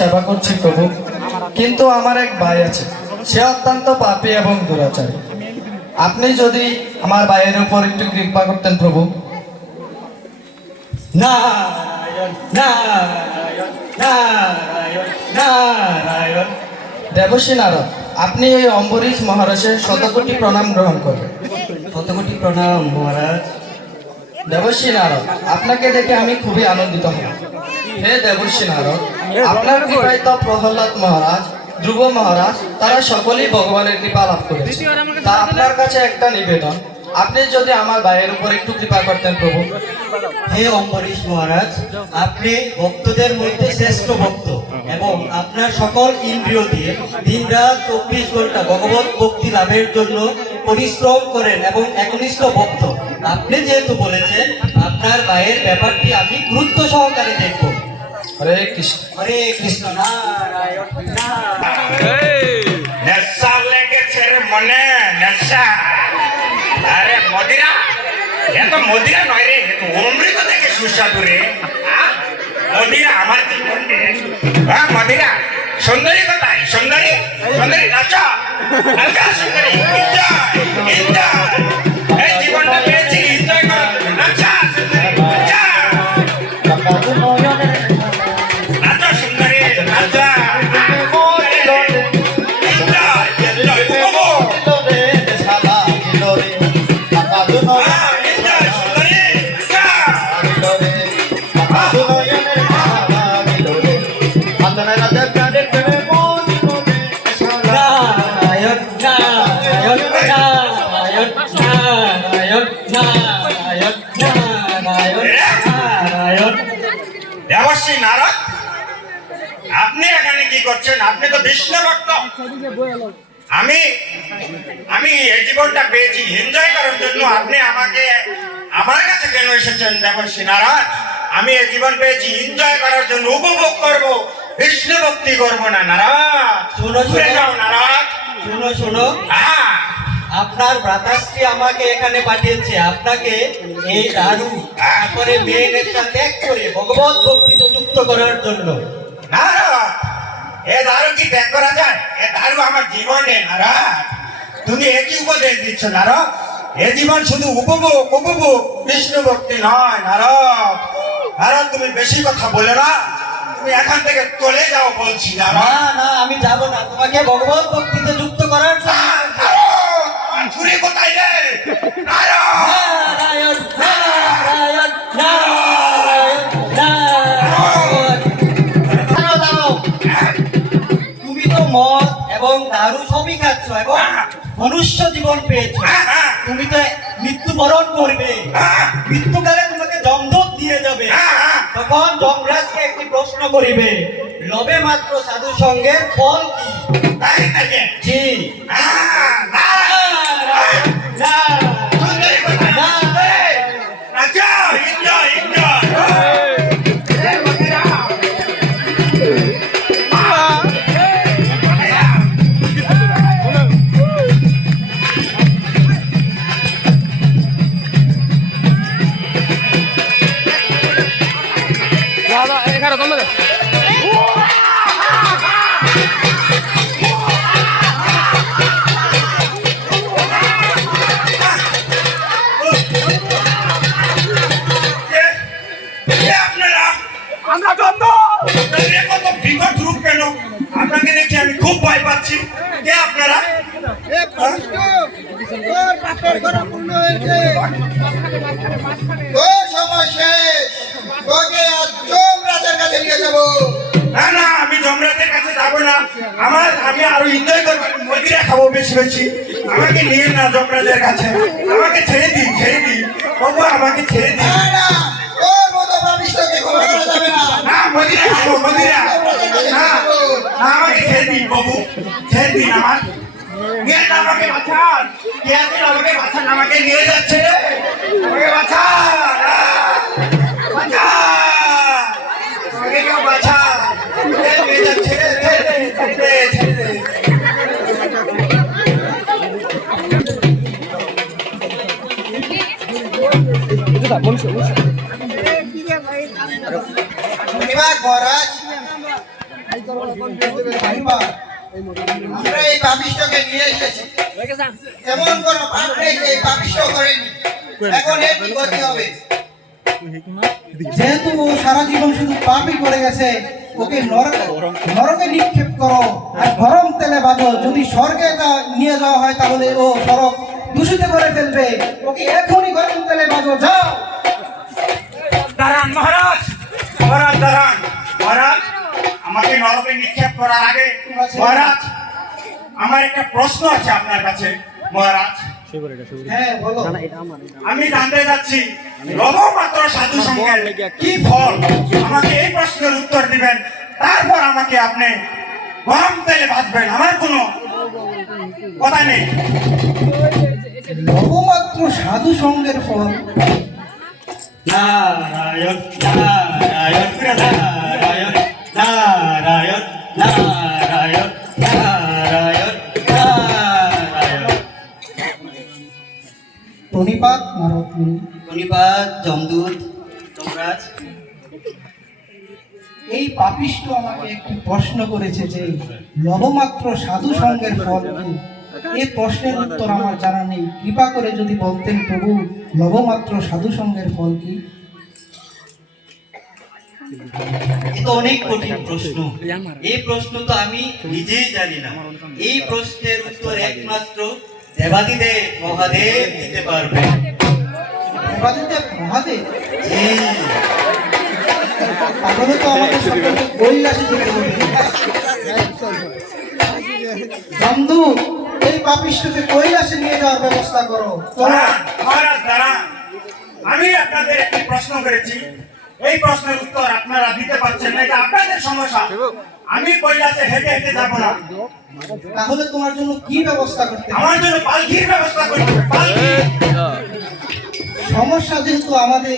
সেবা করছি প্রভু, কিন্তু আমার এক ভাই আছে, সে অত্যন্ত পাপী এবং দুরাচারী। আপনি যদি আমার ভাইয়ের উপর একটু কৃপা করতেন প্রভু। নারায়ণ নারায়ণ নারায়ণ নারায়ণ। দেবশ্রী নারদ, আপনি এই অম্বরীশ মহারাজের শতকোটি প্রণাম গ্রহণ করবেন। শতকোটি প্রণাম মহারাজ। দেবশ্রী নারদ, আপনাকে দেখে আমি খুবই আনন্দিত হই। হে দেবশ্রী নারদ, আপনার কৃপায় তো প্রহ্লাদ মহারাজ, ধ্রুব মহারাজ, তারা সকলেই ভগবানের কৃপা লাভ করেছে। তা আপনার কাছে একটা নিবেদন, আপনি যদি আমার ভাইয়ের উপর একটু কৃপা করতেন প্রভু। হে অম্বরীশ মহারাজ, আপনি ভক্তদের মধ্যে শ্রেষ্ঠ ভক্ত এবং আপনার সকল ইন্দ্রিয় দিয়ে দিনরাত 24 ঘন্টা ভগবত ভক্তি লাভের জন্য পরিশ্রম করেন এবং একনিষ্ঠ ভক্ত। আপনি যেহেতু বলেছেন, আপনার ভাইয়ের ব্যাপারটি আমি গুরুত্ব সহকারে দেখব। হরে কৃষ্ণ। হরে কৃষ্ণ। নারায়ণ নারায়ণ। নেশা লেগেছে রে মনে, নেশা। আরে মদিরা, এ তো মদিরা নয় রে, এ তো অমৃত থেকে সুস্বাদু রে। মদিরা আমার জীবন রে। হ্যাঁ মদিরা, সুন্দরী কোথায়? সুন্দরী, সুন্দরী নাচা, নাচা সুন্দরী, এনজয়, এনজয়। এই জীবনটা পেয়েছি, এনজয় করো, নাচা সুন্দরী, নাচা। নাচা সুন্দরী, নাচা। দেবশ্রী নারদ, আপনি এখানে কি করছেন? আপনি তো বিষ্ণু ভক্ত। আমি আমি এই জীবনটা পেয়েছি এনজয় করার জন্য। আপনি আমাকে আমার কাছে কেন এসেছেন দেবশ্রী নারদ? আমি এই জীবন পেয়েছি এনজয় করার জন্য, উপভোগ করব, বিষ্ণু ভক্তি করব না নারদ। শোনো ঘুরে যাও নারদ। শোনো শোনো, আপনার ভ্রাতাশ্রী আমাকে এখানে পাঠিয়েছে আপনাকে এই দারু তারপরে মেয়ে নেশা ত্যাগ করে ভগবত ভক্তিতে যুক্ত করার জন্য। নারদ, এ দারু কি ত্যাগ করা যায়? এ দারু আমার জীবনে নারদ। তুমি একই উপদেশ দিচ্ছ নারদ। এ জীবন শুধু উপভোগ উপভোগ, বিষ্ণু ভক্তি নয় নারদ। নারদ, তুমি বেশি কথা বলে না, তুমি এখান থেকে চলে যাও বলছি না নারদ। না, আমি যাব না, তোমাকে ভগবত ভক্তিতে যুক্ত করার জন্য। ছুরি কোথায় রে নারদ? নারায়ণ নারায়ণ নারায়ণ নারায়ণ। দাঁড়াও, দাঁড়াও। তুমি তো মদ এবং দারু সবই খাচ্ছ এবং মনুষ্য জীবন পেয়েছো। তুমি তো মৃত্যুবরণ করবে। মৃত্যুকালে তোমাকে যমদূত দিয়ে যাবে। তখন যমরাজকে একটি প্রশ্ন করিবে, লোভে মাত্র সাধু সঙ্গের ফল কি? তাই নাকি? জি। আপনাকে দেখে আমি খুব ভয় পাচ্ছি। কে আপনারা? না না, আমি যমরাজের কাছে যাবো না। আমি আরো এনজয় করবো, মদিরা খাবো বেশি বেশি। আমাকে নিয়ে না যমরাজের কাছে, আমাকে ছেড়ে দিন, ছেড়ে দিন বাবু, আমাকে ছেড়ে দিন। না মদিরা খাবো, মদিরা। না আমাকে ছেড়ে দিন বাবু, ছেড়ে দিন। আমাকে বাঁচান, কে আছেন? আমাকে বাঁচান, আমাকে নিয়ে যাচ্ছে রে, আমাকে বাঁচান, বাঁচান, আমাকে কেউ বাঁচান, নিয়ে যাচ্ছে রে, ছেড়ে দে, ছেড়ে দে, ছেড়ে দে। ধন্যবাদ। আমরা এই পাপিষ্ঠকে নিয়ে এসেছি, এমন কোন পাপ নেই যে এই পাপিষ্ঠ করেনি। এখন এর কি গতি হবে? যেহেতু ও সারা জীবন শুধু পাপই করে গেছে, ওকে নরকে নিক্ষেপ করো আর গরম তেলে ভাজো। যদি স্বর্গে নিয়ে যাওয়া হয় তাহলে ও সড়ক দূষিত করে ফেলবে। ওকে এখনই গরম তেলে ভাজো, যাও। দাঁড়ান মহারাজ, মহারাজ দাঁড়ান। মহারাজ, আমাকে নরকে নিক্ষেপ করার আগে মহারাজ আমার একটা প্রশ্ন আছে আপনার কাছে। মহারাজ, হ্যাঁ বলো। আমি জানতে চাচ্ছি লবমাত্র সাধু সঙ্গের কি ফল? আমাকে এই প্রশ্নের উত্তর দিবেন, তারপর আমাকে আপনি গরম তেলে ভাজবেন। আমার কোনো কথা নেই। লবমাত্র সাধু সঙ্গের ফল নারায়ণ নারায়ণ নারায়ণ নারায়ণ নারায়ণ নারায়ণ নারায়ণ। প্রণিপাত নারদ মুনি। ধন্যবাদ যমদূত যমরাজ। এই পাপিষ্ঠ আমাকে একটি প্রশ্ন করেছে যে লবমাত্র সাধু সঙ্গের ফল কি? এই প্রশ্নের উত্তর আমার জানা নেই। কৃপা করে যদি বলতেন প্রভু, লবমাত্র সাধু সঙ্গের ফল কি? এ তো অনেক কঠিন প্রশ্ন। এই প্রশ্ন তো আমি নিজেই জানি না। এই প্রশ্নের উত্তর একমাত্র দেবাদিদেব মহাদেব দিতে পারবে। দেবাদিদেব মহাদেব? জি। তাহলে তো আমাদের সকলকে কৈলাসে যেতে হবে। বন্ধু, এই পাপিষ্ঠকে কৈলাসে নিয়ে যাওয়ার ব্যবস্থা করো, চলো। দাঁড়ান, মহারাজ দাঁড়ান। আমি আপনাদের একটি প্রশ্ন করেছি, এই প্রশ্নের উত্তর আপনারা দিতে পারছেন না, এটা আপনাদের সমস্যা। আমি কৈলাসে হেঁটে হেঁটে যাব না। তাহলে তোমার জন্য কি ব্যবস্থা করতে হবে? আমার জন্য পালকির ব্যবস্থা করতে হবে। পালকি। সমস্যা যেহেতু আমাদের